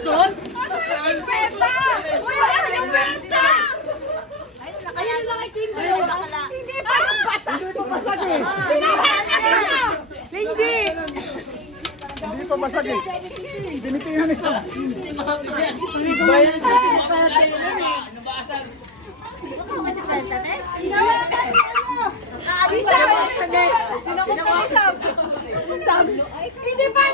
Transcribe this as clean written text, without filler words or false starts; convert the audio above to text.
Doon? Penta! Uy, wala yung penta! Kaya lang ay tingin ko. Hindi pa pasag! Hindi pa pasag eh! Lindy! Hindi pa basag eh. Binitingan isa. Hindi pa